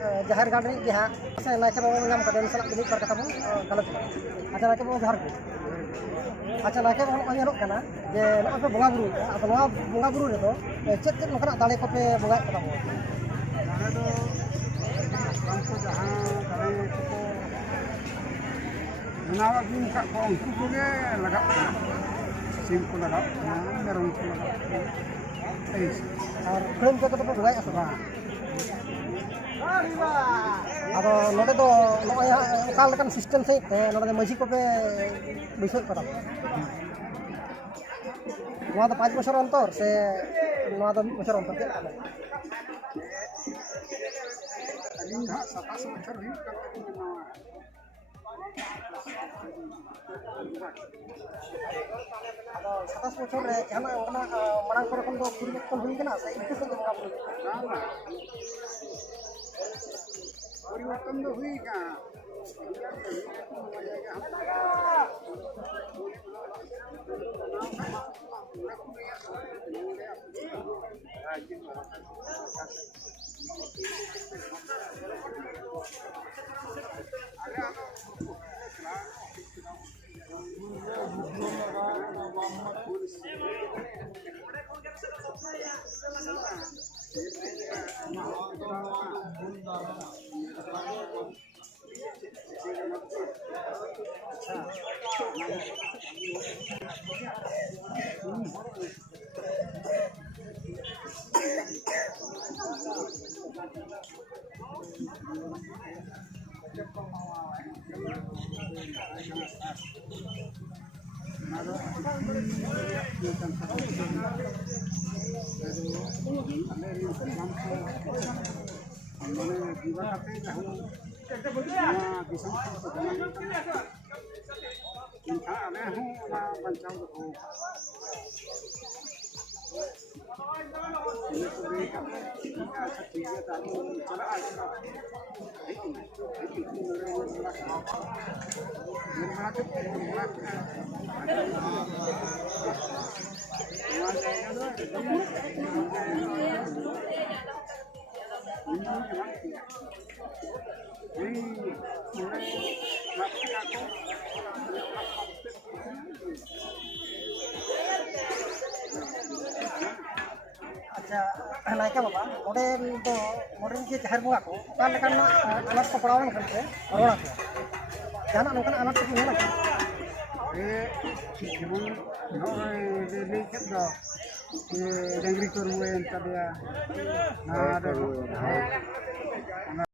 जहर गाड़ी के हाँ से नाके बाबू नाम कदम सलाह मिल पर कथा बन गलत अच्छा नाके बाबू जहर के अच्छा नाके बाबू को यनो कना जे नो पे बोंगा बुरु अब नो बोंगा बुरु रे तो चेत चेत नोकना दाले को पे बोंगा कथा बन दाले दो काम को जहां दाले को बनावा दिन का को उनको को लगा सिम को लगा मेरम को लगा और फ्रेम को तो बोंगा असबा अब नोडे तो नोय ओकाल लेकन सिस्टम से नोडे माझी को पे बैसो करा नोआ तो 5 बछर अंतर से नोआ तो बछर अंतर के काले अलिन हा 27 बछर हुई ada 27 बछर रे जाना ओना मांग पर कोन तो परिवर्तन हुई केना से इको से बोंगा बुरु परिवर्तन तो हुई का अच्छा नायका बाबा ओडे तो मोडन के जहर बुआ को ओका लेकन अनाथ को पड़ावन करते रोड़ा को जाना नोकन अनाथ को नेला जेमन नो ले के दो ये डंगरी को रुए तबया ना